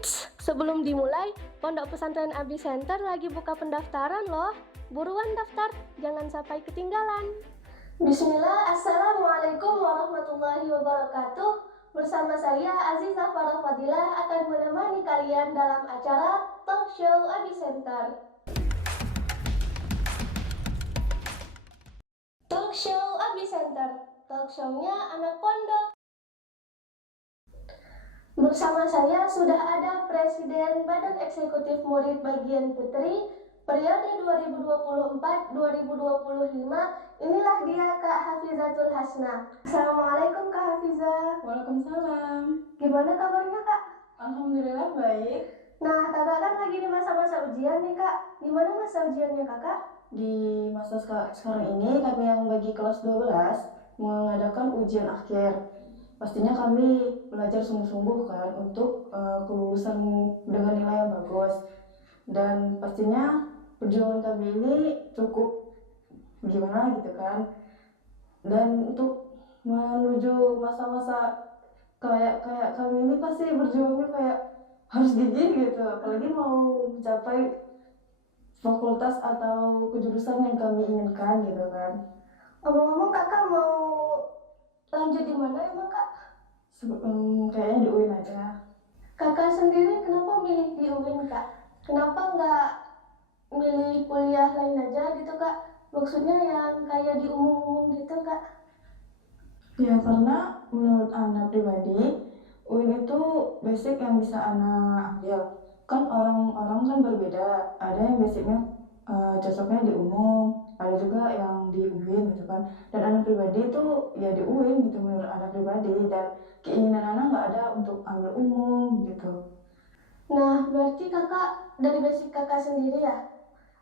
Eits, sebelum dimulai, Pondok Pesantren Abi Center lagi buka pendaftaran loh. Buruan daftar, jangan sampai ketinggalan. Bismillah, Assalamualaikum warahmatullahi wabarakatuh. Bersama saya Azizah Farah Fadilah akan menemani kalian dalam acara Talk Show Abi Center. Talk Show Abi Center, talk show-nya anak pondok. Bersama saya sudah ada Presiden Badan Eksekutif Murid Bagian Putri periode 2024-2025. Inilah dia Kak Hafizatul Hasna. Assalamualaikum Kak Hafizah. Waalaikumsalam. Gimana kabarnya Kak? Alhamdulillah baik. Nah, kakak kan lagi di masa-masa ujian nih Kak. Gimana masa ujiannya kakak? Di masa sekarang ini kami yang bagi kelas 12 mengadakan ujian akhir. Pastinya kami belajar sungguh-sungguh kan untuk kelulusan dengan nilai yang bagus. Dan pastinya perjuangan kami ini cukup gimana gitu kan. Dan untuk menuju masa-masa kayak kami ini pasti berjuangnya kayak harus gigih gitu, apalagi mau mencapai fakultas atau kejurusan yang kami inginkan gitu kan. Ngomong-ngomong kakak mau lanjut di mana emang Kak? Kayaknya di UIN aja. Kakak sendiri kenapa milih di UIN Kak? Kenapa nggak milih kuliah lain aja gitu Kak? Maksudnya yang kayak di umum-umum gitu Kak? Ya karena menurut anak pribadi UIN itu basic yang bisa anak ambil. Kan orang-orang kan berbeda, ada yang basicnya cocoknya di umum, ada juga yang di UIN gitu kan. Dan anak pribadi itu ya di UIN gitu menurut anak pribadi, dan keinginan anak nggak ada untuk ambil umum gitu. Nah, berarti kakak dari basic kakak sendiri ya,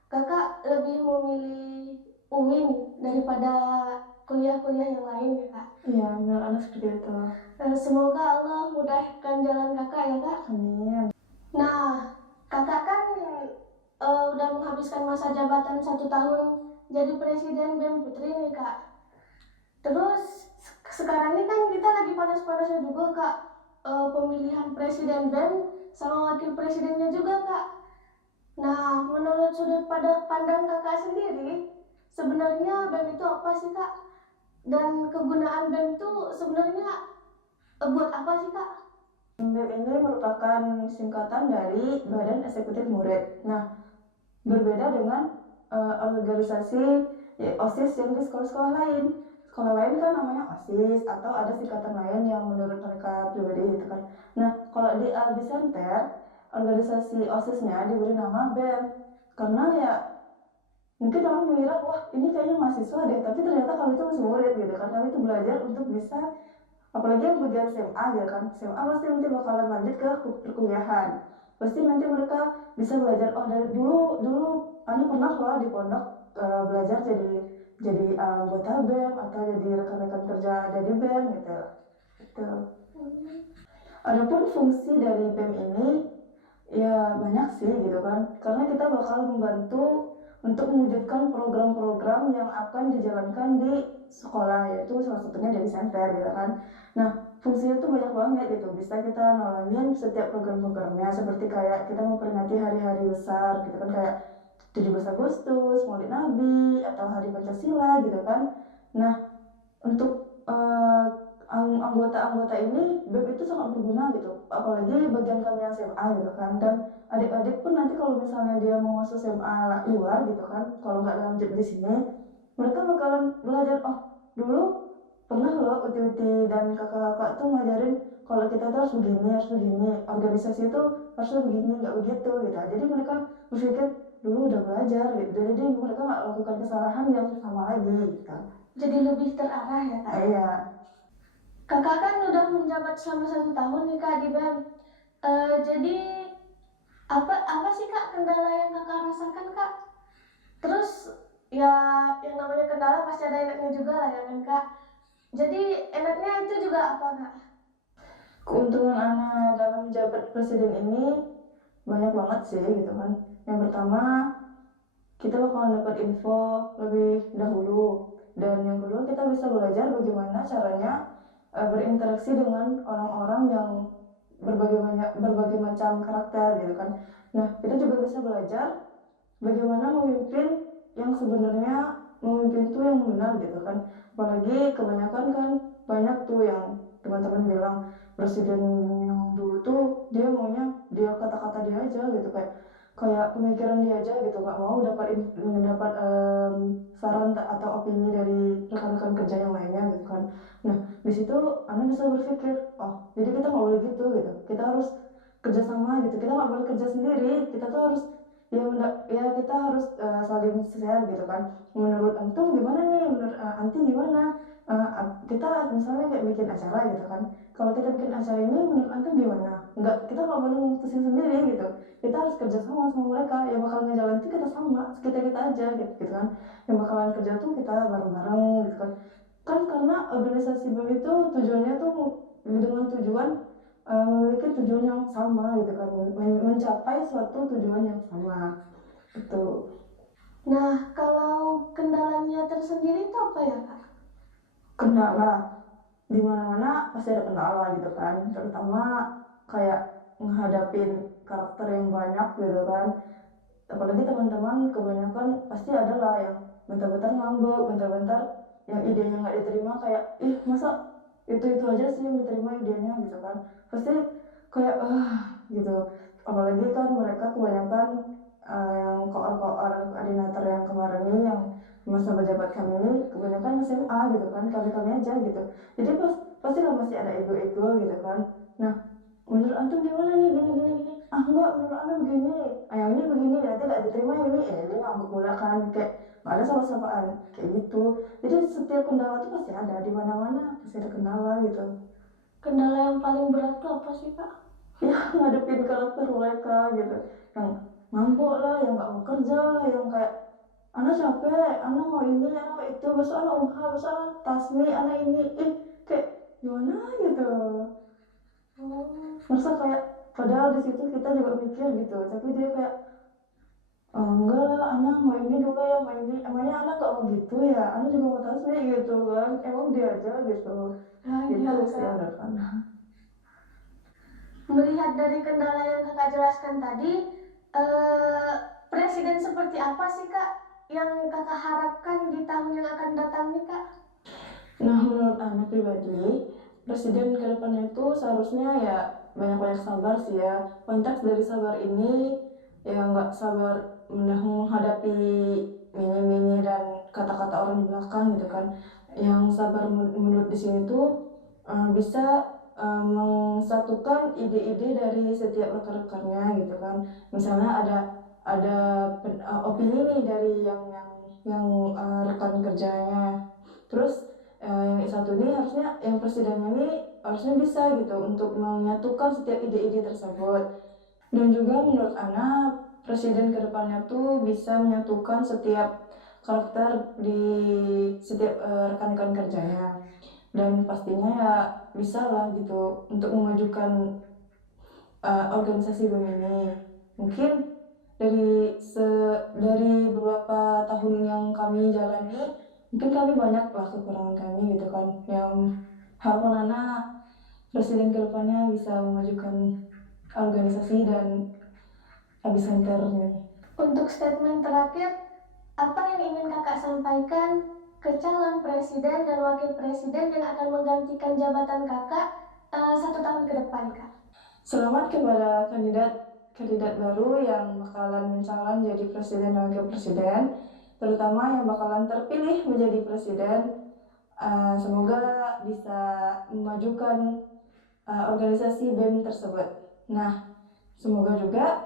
kakak lebih memilih UIN daripada kuliah-kuliah yang lain ya kak? Iya, menurut anak seperti itu. Semoga Allah mudahkan jalan kakak ya kak. Amin. Nah, kakak kan udah menghabiskan masa jabatan 1 tahun jadi presiden BEM Putri nih kak. Terus sekarang ini kan kita lagi panas-panasnya juga kak, pemilihan presiden BEM sama wakil presidennya juga kak. Nah, menurut sudut pandang kakak sendiri, sebenarnya BEM itu apa sih kak? Dan kegunaan BEM itu sebenarnya buat apa sih kak? BEM ini merupakan singkatan dari Badan Eksekutif Murid. Nah, berbeda dengan organisasi ya, OSIS yang di sekolah-sekolah lain. Sekolah lain kan namanya OSIS atau ada singkatan lain yang menurut mereka pribadi gitu kan. Nah, kalau di Albi Center, organisasi OSISnya diberi nama BEM. Karena ya mungkin orang mengira wah ini kayaknya mahasiswa deh, tapi ternyata kami itu masih murid gitu kan. Kami itu belajar untuk bisa, apalagi yang bagian SMA gitu kan, SMA pasti nanti bakalan lanjut ke perkuliahan, pasti nanti mereka bisa belajar oh dari dulu dulu anu pernah loh di pondok belajar jadi anggota BEM atau jadi rekan-rekan kerja ada di BEM gitu. Gitu. Adapun fungsi dari BEM ini ya banyak sih gitu kan, karena kita bakal membantu untuk mewujudkan program-program yang akan dijalankan di sekolah, yaitu salah satunya dari center gitu kan. Nah, fungsinya tuh banyak banget gitu, bisa kita nolongin setiap program-programnya, seperti kayak kita memperingati hari-hari besar gitu kan, kayak 17 Agustus, Maulid Nabi, atau Hari Pancasila gitu kan. Nah, untuk anggota-anggota ini BEM itu sangat berguna gitu, apalagi bagian kami yang SMA gitu kan. Dan adik-adik pun nanti kalau misalnya dia mau masuk SMA luar gitu kan, kalau nggak lanjut di sini, mereka bakalan belajar oh dulu pernah loh uti-uti dan kakak-kakak tuh ngajarin kalau kita tuh harus begini, organisasi itu harusnya begini, nggak begitu gitu. Jadi mereka berpikir dulu udah belajar gitu, jadi mereka nggak lakukan kesalahan yang sama lagi gitu. Jadi lebih terarah ya kak? Iya. Kakak kan udah menjabat selama 1 tahun nih kak di BEM. Jadi apa sih kak kendala yang kakak rasakan kak? Terus ya yang namanya kendala pasti ada enaknya juga lah ya kan kak. Jadi enaknya itu juga apa kak? Keuntungan anak dalam menjabat presiden ini banyak banget sih gitu kan. Yang pertama, kita bakalan dapat info lebih dahulu, dan yang kedua kita bisa belajar bagaimana caranya berinteraksi dengan orang-orang yang berbagai macam karakter gitu kan. Nah, kita juga bisa belajar bagaimana memimpin yang sebenarnya memimpin tuh yang benar gitu kan. Apalagi kebanyakan kan banyak tuh yang teman-teman bilang presiden yang dulu tuh dia maunya dia kata-kata dia aja gitu, kayak kayak pemikiran dia aja gitu, nggak mau dapat saran atau opini dari rekan-rekan kerja yang lainnya gitu kan. Nah, di situ Anda bisa berpikir, oh jadi kita nggak boleh gitu, kita harus kerjasama gitu, kita nggak boleh kerja sendiri, kita tuh harus ya kita harus saling share gitu kan. Menurut antum gimana nih, menurut anti gimana. Kita misalnya kayak bikin acara gitu kan, kalau kita bikin acara ini menurut antum gimana, kita nggak boleh memutusin sendiri gitu, kita harus kerja sama sama mereka, yang bakal ngejalan tuh kita aja gitu kan, yang bakalan kerja tuh kita bareng-bareng gitu kan. Kan karena organisasi BEM itu tujuannya tuh dengan tujuan memiliki tujuan yang sama gitu kan, mencapai suatu tujuan yang sama itu. Nah, kalau kendalanya tersendiri itu apa ya, Kak? Kendala di mana-mana pasti ada kendala gitu kan, terutama kayak menghadapin karakter yang banyak gitu kan. Apalagi teman-teman kebanyakan pasti ada lah yang bentar-bentar ngambek, bentar-bentar yang idenya nggak diterima, kayak ih masa itu aja sih yang diterima idenya gitu kan. Pasti kayak gitu. Apalagi kan mereka kebanyakan yang koordinator yang kemarin nih, yang masa pejabat kami ini kebanyakan SMA gitu kan, kami aja gitu. Jadi pastilah masih ada ego-ego gitu kan. Nah, menurut antum gimana nih, gini, enggak, menurut anda begini, yang ini begini, nanti nggak diterima yang ini ngambek pula kan, kayak nggak ada sapa-sapaan kayak gitu. Jadi setiap kendala tuh pasti ada, di mana-mana pasti ada kendala gitu. Kendala yang paling berat tuh apa sih, Kak? Ya ngadepin karakter mereka gitu, yang ngambek lah, yang nggak mau kerja lah, yang kayak anak capek, anak mau ini, anak mau itu, besok anak besok anak tasmi, anak ini, kayak gimana gitu. Oh, Merasa kayak padahal di situ kita juga mikir gitu, tapi dia kayak enggak lah, anak mau ini dulu ya, mau ini, emangnya anak nggak mau gitu ya, anak juga mau tasmi gitu kan, emang dia aja gitu. ya Gitu iya, sih Kak. menurut Ana. Melihat dari kendala yang Kakak jelaskan tadi, eh, presiden seperti apa sih, Kak, yang Kakak harapkan di tahun yang akan datang nih, Kak? Nah, menurut Ana pribadi, presiden ke depannya itu seharusnya ya banyak-banyak sabar sih ya. Konteks dari sabar ini ya nggak sabar menghadapi mini-mini dan kata-kata orang di belakang gitu kan. Yang sabar menurut di sini tuh bisa mensatukan ide-ide dari setiap rekan-rekannya gitu kan. Misalnya ada opini nih dari yang rekan kerjanya. Terus yang satu ini harusnya, yang presidennya ini harusnya bisa gitu untuk menyatukan setiap ide-ide tersebut. Dan juga menurut Ana, presiden kedepannya tuh bisa menyatukan setiap karakter di setiap rekan-rekan kerjanya. Dan pastinya ya bisa lah gitu untuk memajukan organisasi BEM ini. Mungkin dari beberapa tahun yang kami jalani, mungkin kami banyak lah kekurangan kami gitu kan. Yang harapan Ana presiden kedepannya bisa memajukan organisasi dan Abi Center nih. Untuk statement terakhir, apa yang ingin Kakak sampaikan ke calon presiden dan wakil presiden yang akan menggantikan jabatan Kakak 1 tahun ke depan, Kak? Selamat kepada kandidat baru yang bakalan mencalon jadi presiden dan wakil presiden, terutama yang bakalan terpilih menjadi presiden. Semoga bisa memajukan organisasi BEM tersebut. Nah, semoga juga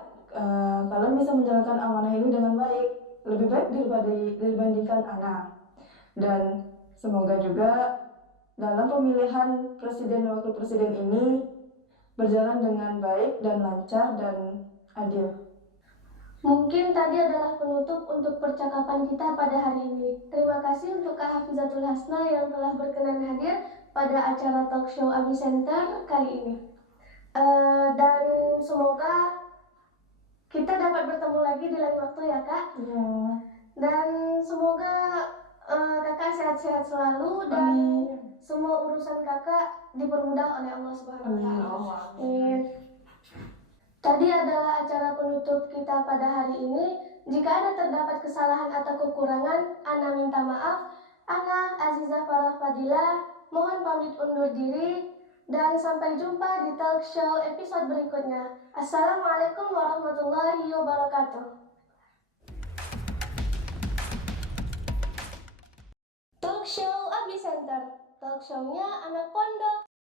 kalian bisa menjalankan amanah ini dengan baik, lebih baik dibandingkan Ana. Dan semoga juga dalam pemilihan presiden dan wakil presiden ini berjalan dengan baik dan lancar dan adil. Mungkin tadi adalah penutup untuk percakapan kita pada hari ini. Terima kasih untuk Kak Hafizatul Hasna yang telah berkenan hadir pada acara talk show Abi Center kali ini. Dan semoga kita dapat bertemu lagi di lain waktu ya, Kak. Ya, Dan semoga Kakak sehat-sehat selalu dan amin. Semua urusan kakak dipermudah oleh Allah Subhanahu wa Ta'ala. Amin. Tadi adalah acara penutup kita pada hari ini. Jika ada terdapat kesalahan atau kekurangan, Ana minta maaf. Ana Azizah Farah Fadilah, mohon pamit undur diri dan sampai jumpa di talk show episode berikutnya. Assalamualaikum warahmatullahi wabarakatuh. Talk show Abi Center. Talk show-nya anak pondok.